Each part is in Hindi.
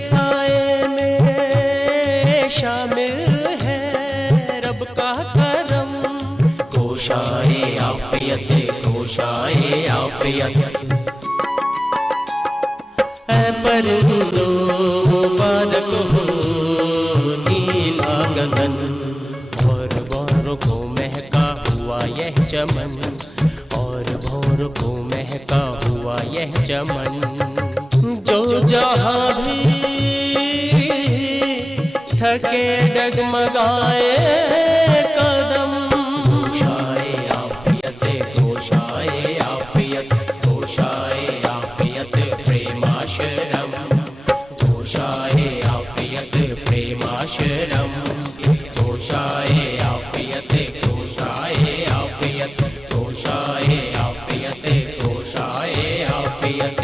साए में शामिल है रब का करम। कोशाए आफियत, कोशाए आफियत। ऐ परिंदो मुबारक हो नीला गगन, और भौरों को महका हुआ यह चमन, और भौरों को महका हुआ यह चमन। जो जहाँ भी थके डगमगाए कदम। कोशाए आफियत, कोशाए आफियत, कोशाए आफियत प्रेमाशरम। कोशाए आफियत प्रेमाशरम। कोशाए आफियत, कोशाए आफियत, कोशाए आफियत, कोशाए आफियत।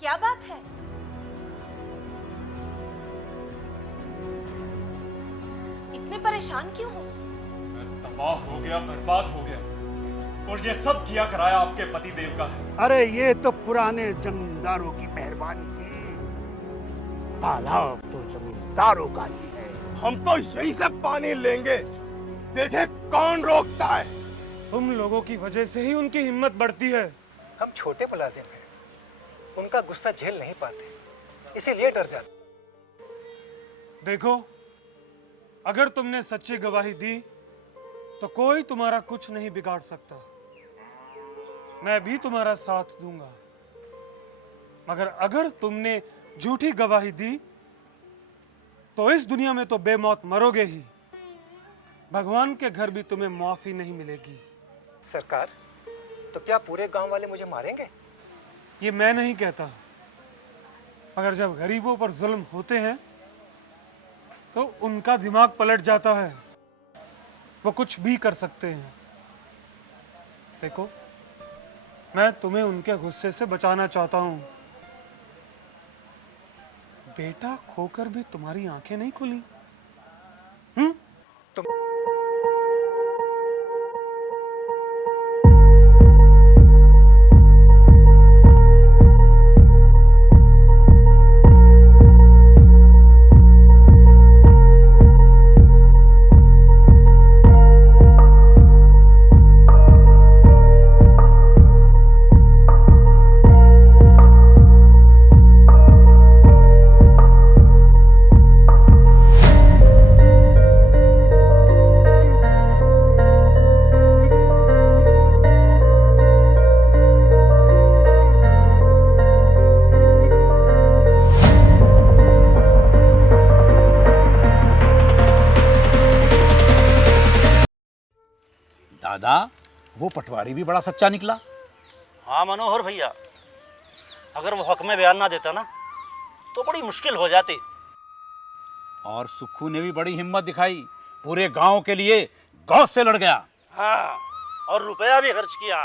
क्या बात है? इतने परेशान क्यों हो? मैं तबाह हो गया, बर्बाद हो गया, और ये सब किया कराया आपके पति देव का है। अरे ये तो पुराने जमींदारों की मेहरबानी थी, तालाब तो जमींदारों का ही है। हम तो यही से पानी लेंगे, देखे कौन रोकता है। तुम लोगों की वजह से ही उनकी हिम्मत बढ़ती है। हम छोटे मुलाजिम हैं, उनका गुस्सा झेल नहीं पाते, इसीलिए डर जाते। देखो, अगर तुमने सच्ची गवाही दी तो कोई तुम्हारा कुछ नहीं बिगाड़ सकता। मैं भी तुम्हारा साथ दूंगा, मगर अगर तुमने झूठी गवाही दी तो इस दुनिया में तो बेमौत मरोगे ही, भगवान के घर भी तुम्हें माफी नहीं मिलेगी। सरकार, तो क्या पूरे गांव वाले मुझे मारेंगे? ये मैं नहीं कहता, मगर जब गरीबों पर जुल्म होते हैं तो उनका दिमाग पलट जाता है, वो कुछ भी कर सकते हैं। देखो, मैं तुम्हें उनके गुस्से से बचाना चाहता हूं। बेटा खोकर भी तुम्हारी आंखें नहीं खुली। दादा, वो पटवारी भी बड़ा सच्चा निकला। हाँ मनोहर भैया, अगर वो हक में बयान ना देता ना तो बड़ी मुश्किल हो जाती। और सुक्खू ने भी बड़ी हिम्मत दिखाई, पूरे गांव के लिए गौ से लड़ गया। हाँ, और रुपया भी खर्च किया।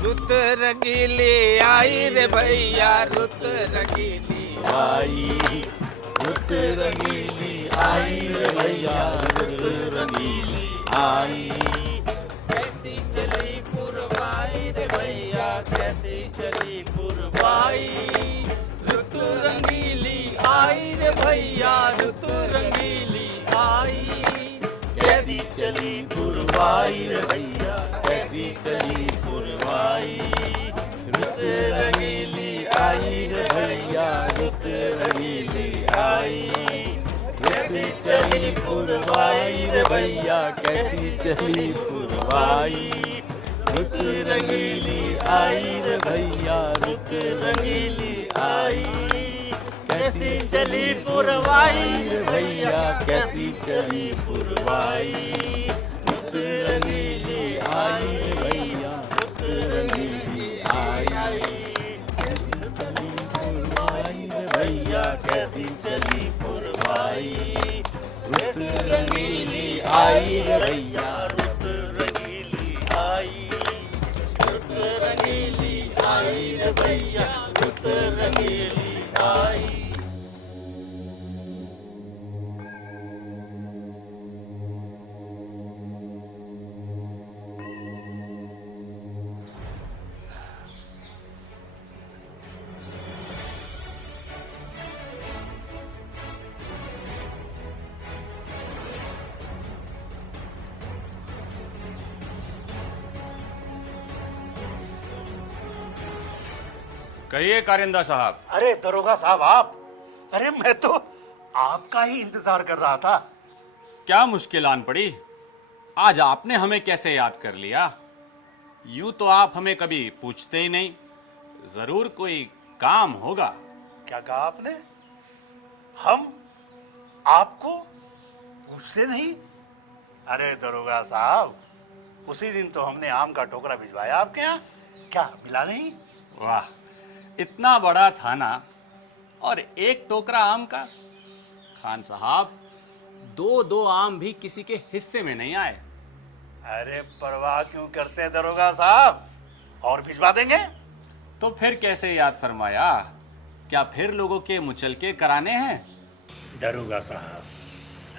रुत रंगीली आई रे भैया, रुत रंगीली आई, रुत रंगीली आई रे भैया, रुत रंगीली आई। कैसी चली पुरवाई रे भैया, कैसी चली पुरवाई, रुत रंगीली आई रे भैया, रुत रंगीली आई। कैसी चली पुरवाई रे भैया, कैसी चली पुरवाई, रुत रंगीली आई रे भैया, रुत रंगीली आई। कैसी चली पुरवाई रे भैया, कैसी चली पुरवाई, रुत रंगीली आई रे भैया, रुत रंगीली आई। कैसी चली पुरवाई रे भैया, कैसी चली पुरवाई, रुत रंगीली आई रे भैया, रुत रंगीली आई। चली पुरवाई रे भैया, कैसी चली पुरवाई, रुत रंगीली आई रे भैया, रुत रंगीली आई। रुत रंगीली आई रे भैया, रुत रंगीली आई। कहिए कारिंदा साहब। अरे दरोगा साहब आप, अरे मैं तो आपका ही इंतजार कर रहा था। क्या मुश्किल आन पड़ी? आज आपने हमें कैसे याद कर लिया? यूं तो आप हमें कभी पूछते ही नहीं। जरूर कोई काम होगा। क्या कहा आपने? हम आपको पूछते नहीं? अरे दरोगा साहब, उसी दिन तो हमने आम का टोकरा भिजवाया आपके यहाँ, क्या मिला नहीं? वाह, इतना बड़ा थाना और एक टोकरा आम का। खान साहब, दो दो आम भी किसी के हिस्से में नहीं आए। अरे परवाह क्यों करते हैं दरोगा साहब, और भिजवा देंगे। तो फिर कैसे याद फरमाया? क्या फिर लोगों के मुचलके कराने हैं? दरोगा साहब,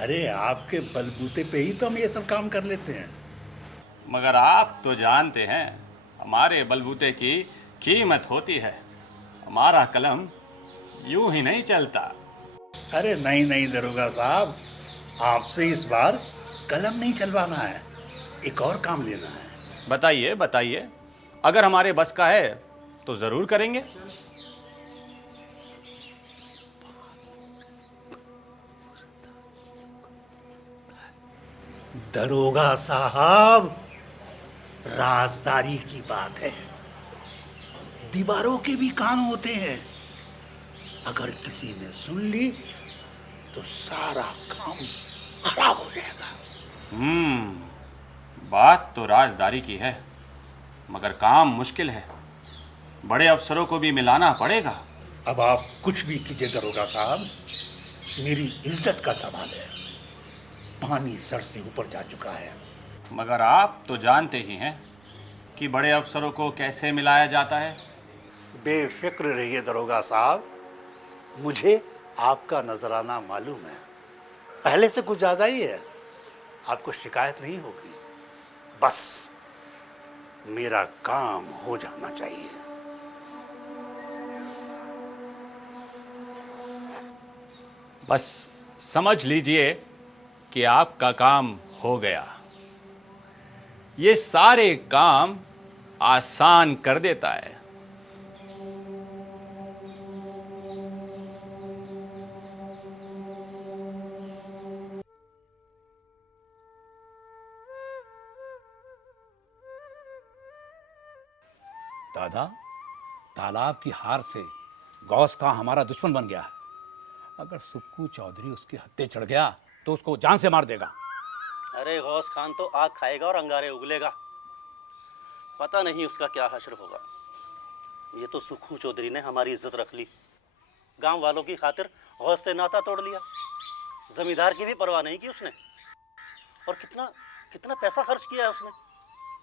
अरे आपके बलबूते पे ही तो हम ये सब काम कर लेते हैं। मगर आप तो जानते हैं हमारे बलबूते की कीमत होती है। हमारा कलम यूं ही नहीं चलता। अरे नहीं नहीं दरोगा साहब, आपसे इस बार कलम नहीं चलवाना है, एक और काम लेना है। बताइए बताइए, अगर हमारे बस का है तो जरूर करेंगे। दरोगा साहब, राजदारी की बात है, दीवारों के भी कान होते हैं। अगर किसी ने सुन ली तो सारा काम खराब हो जाएगा। बात तो राजदारी की है, मगर काम मुश्किल है। बड़े अफसरों को भी मिलाना पड़ेगा। अब आप कुछ भी कीजिए दरोगा साहब, मेरी इज्जत का सवाल है। पानी सर से ऊपर जा चुका है। मगर आप तो जानते ही हैं कि बड़े अफसरों को कैसे मिलाया जाता है। बेफिक्र रहिए दरोगा साहब, मुझे आपका नजराना मालूम है, पहले से कुछ ज्यादा ही है। आपको शिकायत नहीं होगी, बस मेरा काम हो जाना चाहिए। बस समझ लीजिए कि आपका काम हो गया। ये सारे काम आसान कर देता है। दादा, तालाब की हार से गौस का हमारा दुश्मन बन गया है। अगर सुक्कू चौधरी उसके हत्थे चढ़ गया तो उसको जान से मार देगा। अरे गौस खान तो आग खाएगा और अंगारे उगलेगा। पता नहीं उसका क्या हश्र होगा। ये तो सुक्कू चौधरी ने हमारी इज्जत रख ली, गांव वालों की खातिर गौस से नाता तोड़ लिया, जमींदार की भी परवाह नहीं की उसने। और कितना कितना पैसा खर्च किया है उसने,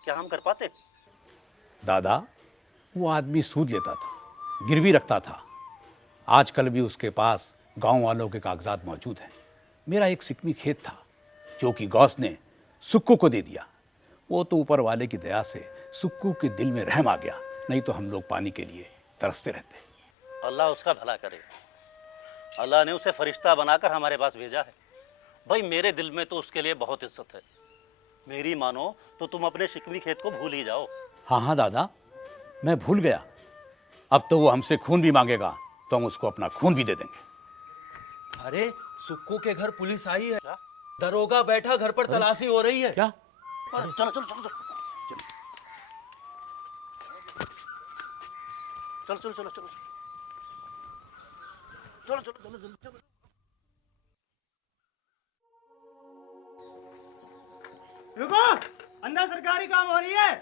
क्या हम कर पाते? दादा, वो आदमी सूद लेता था, गिरवी रखता था। आजकल भी उसके पास गांव वालों के कागजात मौजूद हैं। मेरा एक सिकमी खेत था जो कि गौस ने सुक्कू को दे दिया। वो तो ऊपर वाले की दया से सुक्कू के दिल में रहम आ गया, नहीं तो हम लोग पानी के लिए तरसते रहते। अल्लाह उसका भला करे। अल्लाह ने उसे फरिश्ता बनाकर हमारे पास भेजा है। भाई मेरे दिल में तो उसके लिए बहुत इज्जत है। मेरी मानो तो तुम अपने शिकवी खेत को भूल ही जाओ। हाँ हाँ दादा, मैं भूल गया। अब तो वो हमसे खून भी मांगेगा तो हम उसको अपना खून भी दे देंगे। अरे सुक्कू के घर पुलिस आई है। क्या? दरोगा बैठा घर पर तलाशी हो रही है। क्या? चलो चलो चलो चलो चलो चलो चलो चलो चलो चलो चलो चलो चलो। रुको, अंदर सरकारी काम हो रही है।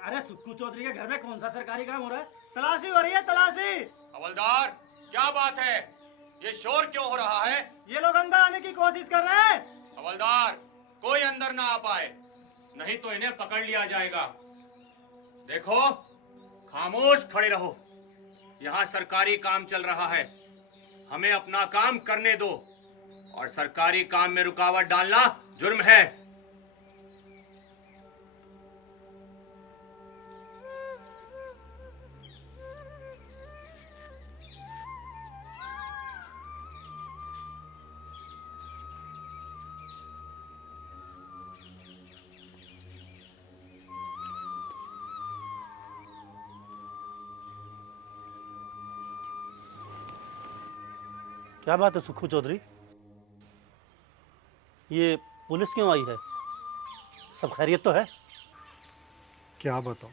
अरे सुक्कू चौधरी के घर में कौन सा सरकारी काम हो रहा है? तलाशी हो रही है, तलाशी। हवलदार, क्या बात है? ये शोर क्यों हो रहा है? ये लोग अंदर आने की कोशिश कर रहे हैं। हवलदार, कोई अंदर ना आ पाए, नहीं तो इन्हें पकड़ लिया जाएगा। देखो, खामोश खड़े रहो। यहाँ सरकारी काम चल रहा है, हमें अपना काम करने दो। और सरकारी काम में रुकावट डालना जुर्म है। क्या बात है सुखू चौधरी? ये पुलिस क्यों आई है? सब खैरियत तो है? क्या बताऊं,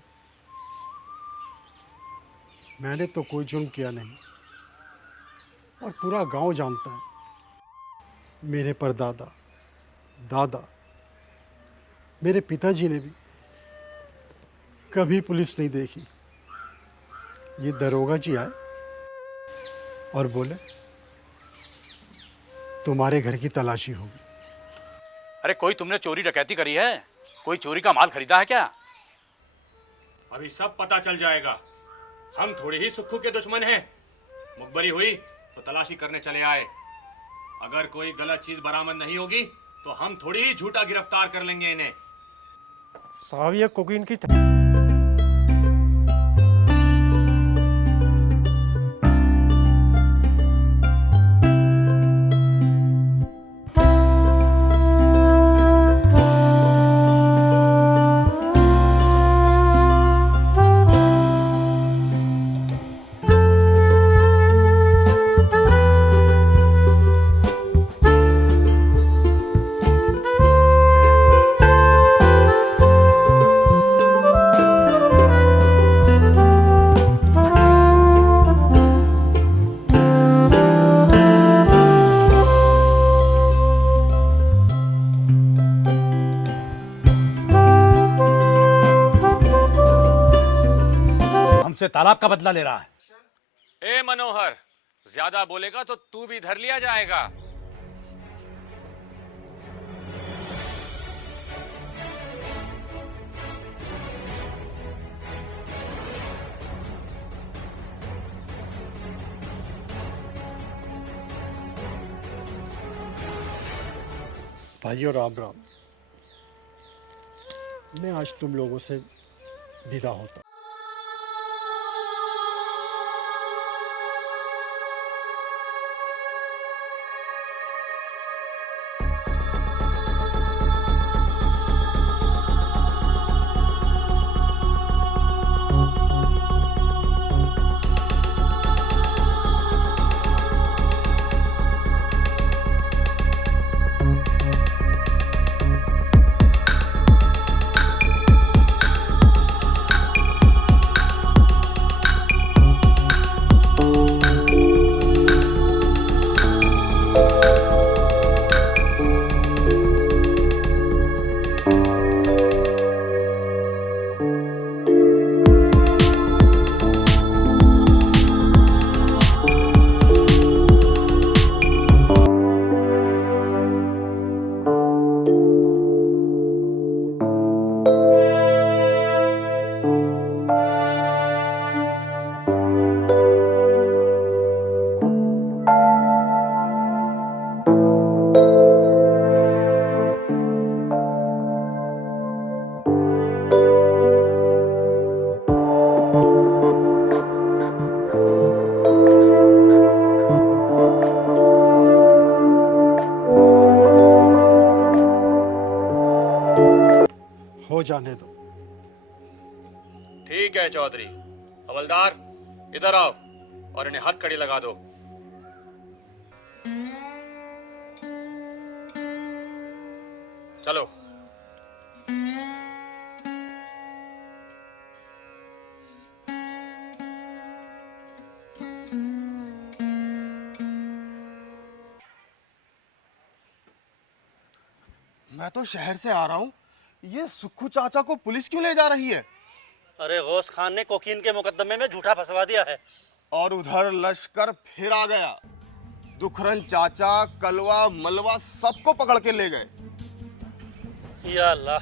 मैंने तो कोई जुर्म किया नहीं और पूरा गांव जानता है। मेरे परदादा, दादा, मेरे पिताजी ने भी कभी पुलिस नहीं देखी। ये दरोगा जी आए और बोले तुम्हारे घर की तलाशी होगी। अरे कोई तुमने चोरी डकैती करी है? कोई चोरी का माल खरीदा है क्या? अभी सब पता चल जाएगा। हम थोड़ी ही सुक्खू के दुश्मन हैं। मुखबरी हुई तो तलाशी करने चले आए। अगर कोई गलत चीज बरामद नहीं होगी तो हम थोड़ी ही झूठा गिरफ्तार कर लेंगे इन्हें। साहब ये कोकीन की हमसे तालाब का बदला ले रहा है। ए मनोहर, ज्यादा बोलेगा तो तू भी धर लिया जाएगा। भाइयों राम राम। मैं आज तुम लोगों से विदा होता। हो जाने दो। ठीक है चौधरी। हवलदार, इधर आओ और इन्हें हथकड़ी लगा दो। चलो। मैं तो शहर से आ रहा हूँ, ये सुक्खू चाचा को पुलिस क्यों ले जा रही है? अरे गौस खान ने कोकीन के मुकदमे में झूठा फंसवा दिया है। और उधर लश्कर फिर आ गया। दुखरन चाचा, कलवा, मलवा सबको पकड़ के ले गए। या अल्लाह,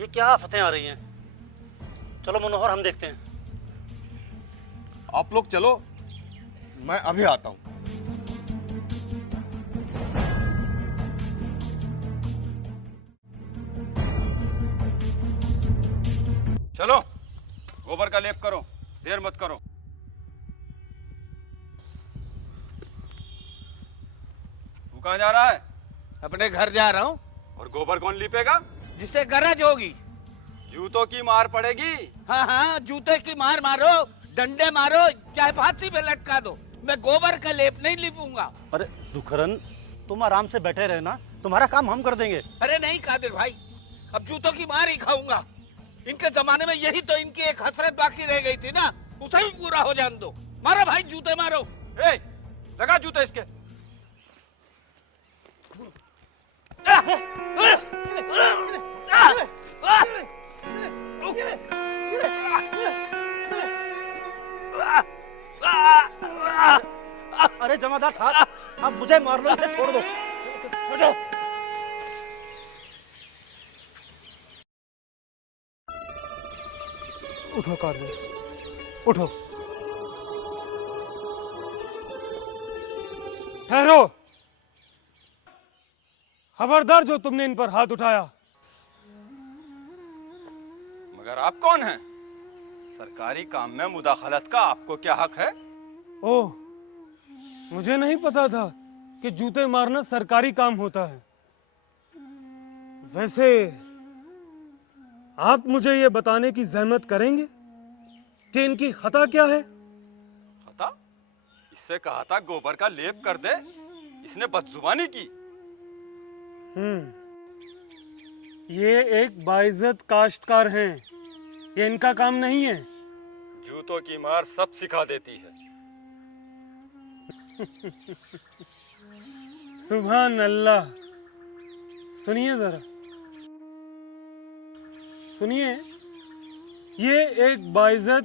ये क्या आफतें आ रही हैं। चलो मनोहर, हम देखते हैं। आप लोग चलो, मैं अभी आता हूँ। चलो, गोबर का लेप करो, देर मत करो। तू कहाँ जा रहा है? अपने घर जा रहा हूँ। और गोबर कौन लीपेगा? जिससे गरज होगी। जूतों की मार पड़ेगी। हाँ हाँ, जूते की मार मारो, डंडे मारो चाहे फांसी पे लटका दो, मैं गोबर का लेप नहीं लिपूंगा। अरे दुखरन, तुम आराम से बैठे रहना, तुम्हारा काम हम कर देंगे। अरे नहीं कादिर भाई, अब जूतों की मार ही खाऊंगा। इनके जमाने में यही तो इनकी एक हसरत बाकी रह गई थी ना, उसे भी पूरा हो जान दो। मारो भाई, जूते मारो। ए, लगा जूते इसके। अरे जमादार साहब, आप मुझे मार लो, इसे छोड़ दो। हटो। उठो कार्य, उठो। ठहरो। खबरदार जो तुमने इन पर हाथ उठाया। मगर आप कौन हैं? सरकारी काम में मुदाखलत का आपको क्या हक है? ओह, मुझे नहीं पता था कि जूते मारना सरकारी काम होता है। वैसे आप मुझे ये बताने की जहमत करेंगे कि इनकी खता क्या है? खता? इससे कहा था गोबर का लेप कर दे, इसने बदजुबानी की। ये एक बाइज्जत काश्तकार हैं, ये इनका काम नहीं है। जूतों की मार सब सिखा देती है। सुभान अल्लाह। सुनिए जरा, सुनिए, ये एक बाइज्जत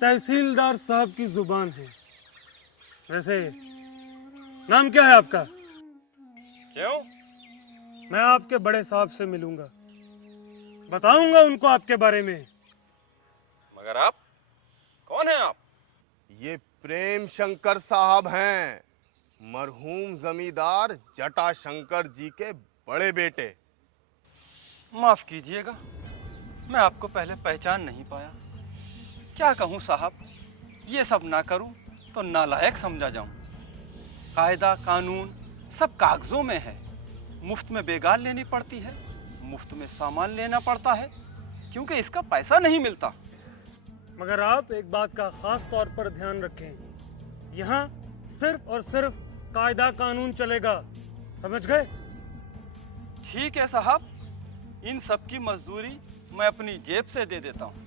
तहसीलदार साहब की जुबान है। वैसे नाम क्या है आपका? क्यों? मैं आपके बड़े साहब से मिलूंगा, बताऊंगा उनको आपके बारे में। मगर आप कौन हैं? आप ये प्रेम शंकर साहब हैं, मरहूम जमींदार जटा शंकर जी के बड़े बेटे। माफ कीजिएगा, मैं आपको पहले पहचान नहीं पाया। क्या कहूँ साहब, ये सब ना करूँ तो नालायक समझा जाऊँ। कायदा कानून सब कागजों में है, मुफ्त में बेगार लेनी पड़ती है, मुफ्त में सामान लेना पड़ता है, क्योंकि इसका पैसा नहीं मिलता। मगर आप एक बात का खास तौर पर ध्यान रखें, यहाँ सिर्फ और सिर्फ कायदा कानून चलेगा, समझ गए? ठीक है साहब, इन सब की मजदूरी मैं अपनी जेब से दे देता हूँ।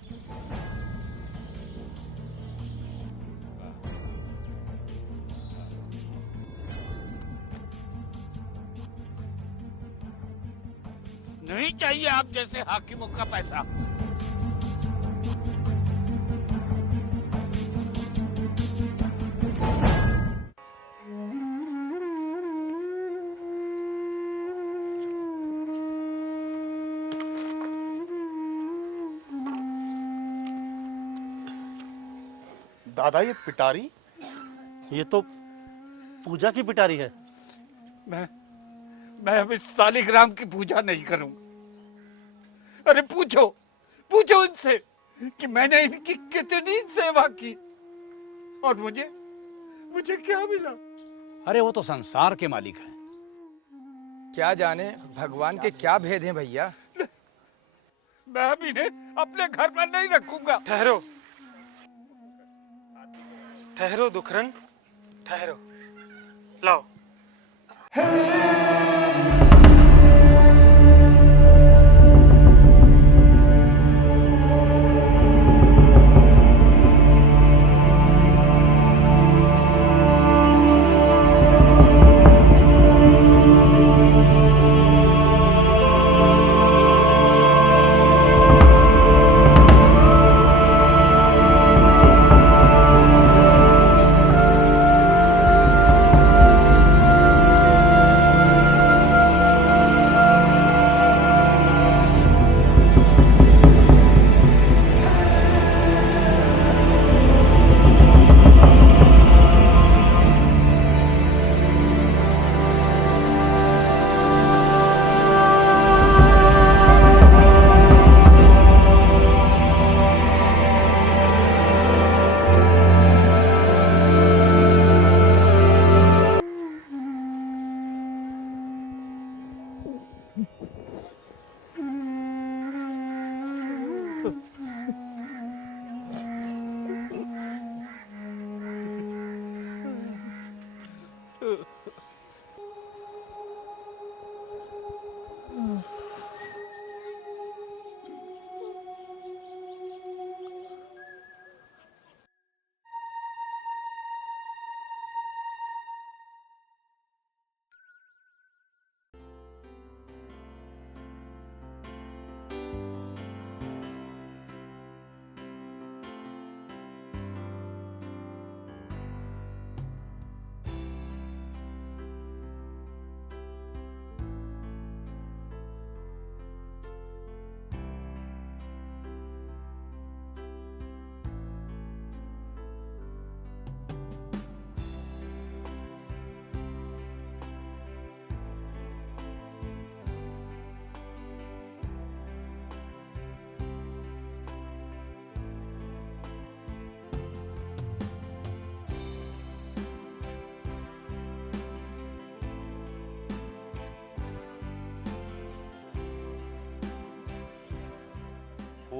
नहीं चाहिए आप जैसे हाकिमों का पैसा। दादा, ये पिटारी? ये तो पूजा की पिटारी है। मैं अब इस सालिग्राम की पूजा नहीं करूंगा। अरे पूछो पूछो इनसे कि मैंने इनकी कितनी सेवा की और मुझे क्या मिला। अरे वो तो संसार के मालिक हैं। क्या जाने भगवान के क्या भेद हैं भैया। मैं अब इन्हें अपने घर पर नहीं रखूंगा। ठहरो ठहरो दुखरन, ठहरो। लाओ।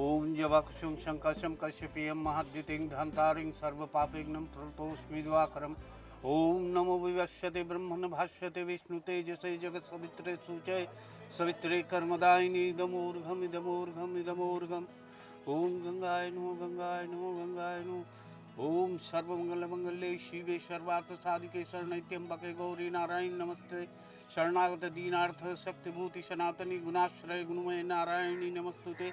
ओम जवाकुसुम शंकाशम कश्यपेयम महाद्युतिं धन्तारिं सर्वपापेग्नं प्रणतोऽस्मि दिवाकरम् ओम नमो विवस्यते ब्रह्मण भाष्यते विष्णु तेजसे जगत सवित्रे सूचय सवित्रे कर्मदायिनी इदमोर्घम इदमोर्घम इदमोर्घम ओम गंगाय नमो गंगाय नमो गंगाय नमो ओम सर्वमंगल मंगल्ये शिवे सर्वार्थ साधिके शरणैत्यंबके गौरी नारायण नमस्ते शरणागत दीनार्थ शक्तिभूति सनातनी गुणाश्रय गुणमय नारायणी नमस्तुते।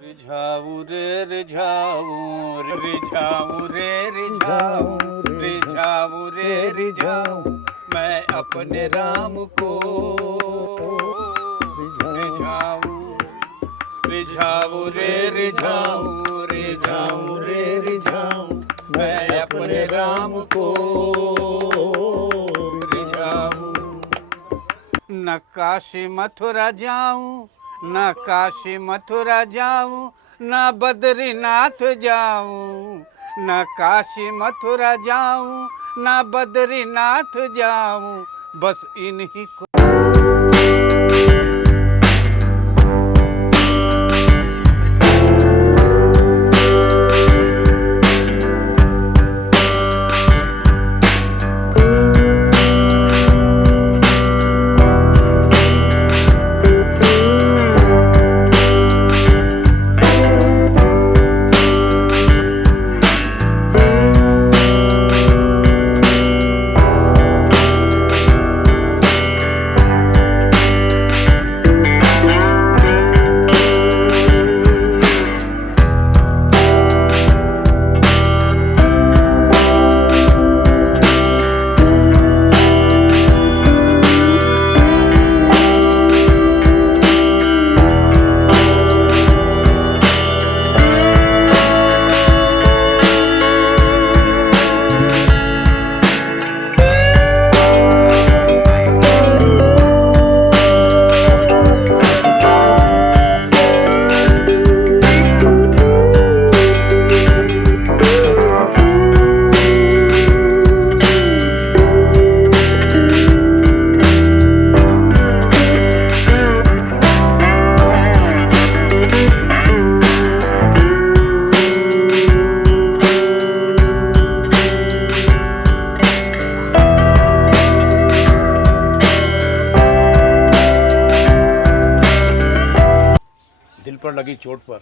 रिझाऊ रे रिझाऊ रिझाऊ रे रिझाऊ रिझाऊ रे रिझाऊ मैं अपने राम को रिझाऊ रिझाऊ रे रिझाऊ रिझाऊ रे रिझाऊ मैं अपने राम को रिझाऊ। न काशी मथुरा जाऊं न काशी मथुरा जाऊं न बद्रीनाथ जाऊं न काशी मथुरा जाऊं न बद्रीनाथ जाऊं बस इन्हीं को। दिल पर लगी चोट पर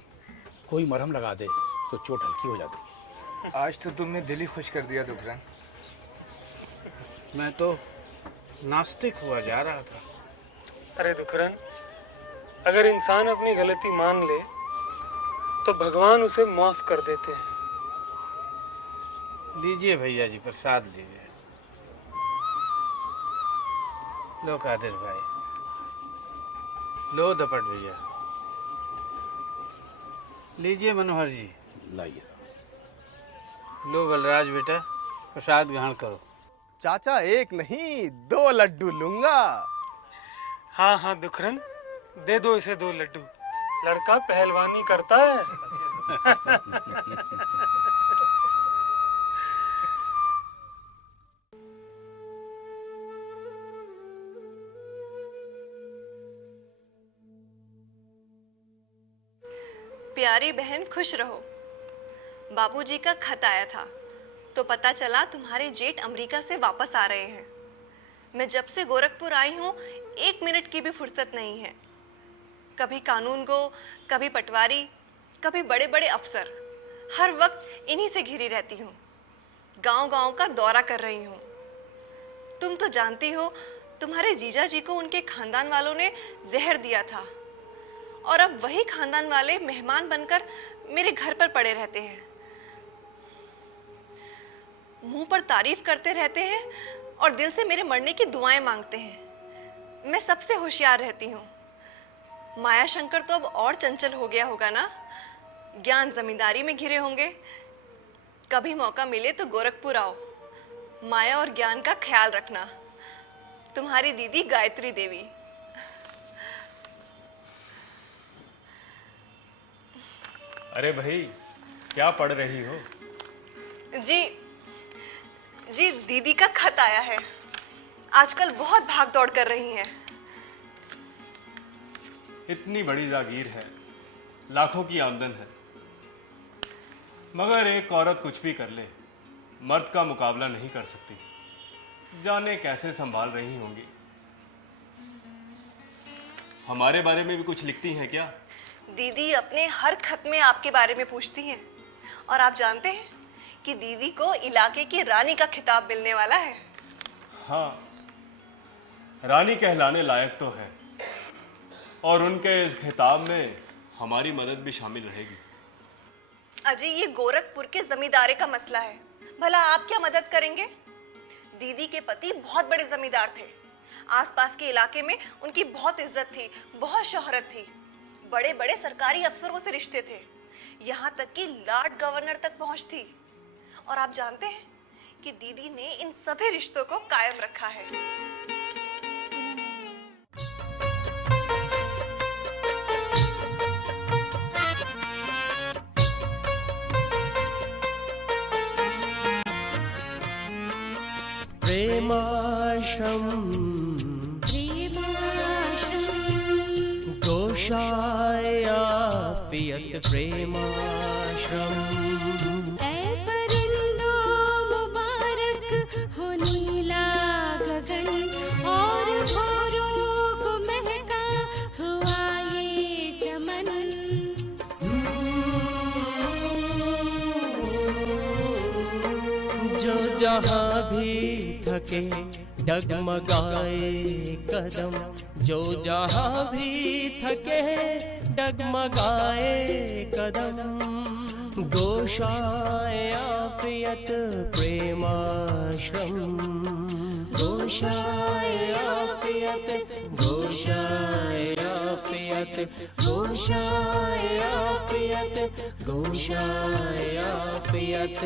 कोई मरहम लगा दे तो चोट हल्की हो जाती है। आज तो तुमने दिल ही खुश कर दिया दुखरन। मैं तो नास्तिक हुआ जा रहा था। अरे दुखरन, अगर इंसान अपनी गलती मान ले तो भगवान उसे माफ कर देते हैं। लीजिए भैया जी प्रसाद लीजिए। लो कादिर भाई, लो दपट भैया, लीजिए मनोहर जी, लाइए। लो बलराज बेटा प्रसाद ग्रहण करो। चाचा एक नहीं 2 लड्डू लूंगा। हाँ हाँ दुखरन, दे दो इसे 2 लड्डू, लड़का पहलवानी करता है। प्यारी बहन खुश रहो। बाबूजी का खत आया था तो पता चला तुम्हारे जेठ अमेरिका से वापस आ रहे हैं। मैं जब से गोरखपुर आई हूँ 1 मिनट की भी फुर्सत नहीं है। कभी कानून गो, कभी पटवारी, कभी बड़े बड़े अफसर, हर वक्त इन्हीं से घिरी रहती हूँ। गांव-गांव का दौरा कर रही हूँ। तुम तो जानती हो तुम्हारे जीजा जी को उनके खानदान वालों ने जहर दिया था और अब वही खानदान वाले मेहमान बनकर मेरे घर पर पड़े रहते हैं। मुंह पर तारीफ करते रहते हैं और दिल से मेरे मरने की दुआएं मांगते हैं। मैं सबसे होशियार रहती हूँ। माया शंकर तो अब और चंचल हो गया होगा ना। ज्ञान जमींदारी में घिरे होंगे। कभी मौका मिले तो गोरखपुर आओ। माया और ज्ञान का ख्याल रखना। तुम्हारी दीदी गायत्री देवी। अरे भाई, क्या पढ़ रही हो? जी दीदी का खत आया है। आजकल बहुत भाग दौड़ कर रही हैं। इतनी बड़ी जागीर है, लाखों की आमदन है, मगर एक औरत कुछ भी कर ले, मर्द का मुकाबला नहीं कर सकती। जाने कैसे संभाल रही होंगी। हमारे बारे में भी कुछ लिखती हैं क्या? दीदी अपने हर खत में आपके बारे में पूछती हैं। और आप जानते हैं कि दीदी को इलाके की रानी का खिताब मिलने वाला है। हाँ, रानी कहलाने लायक तो है, और उनके इस खिताब में हमारी मदद भी शामिल रहेगी। अजय, ये गोरखपुर के जमींदारे का मसला है, भला आप क्या मदद करेंगे? दीदी के पति बहुत बड़े जमींदार थे। आसपास के इलाके में उनकी बहुत इज्जत थी, बहुत शोहरत थी। बड़े बड़े सरकारी अफसरों से रिश्ते थे, यहाँ तक कि लॉर्ड गवर्नर तक पहुँच थी। और आप जानते हैं कि दीदी ने इन सभी रिश्तों को कायम रखा है। प्रेमाश्रम गोशाया पियत प्रेमाश्रम। मुबारक हो नीला गगन और भोरों को महका हुआ ये चमन। जो जहाँ भी थके डगमगाए कदम, जो जहाँ भी थके डगमगाए कदम। गोशाय आफियत प्रेमाश्रम, गोशाय आफियत, गोशाय आफियत, गोशाय आफियत, गोशाय आफियत।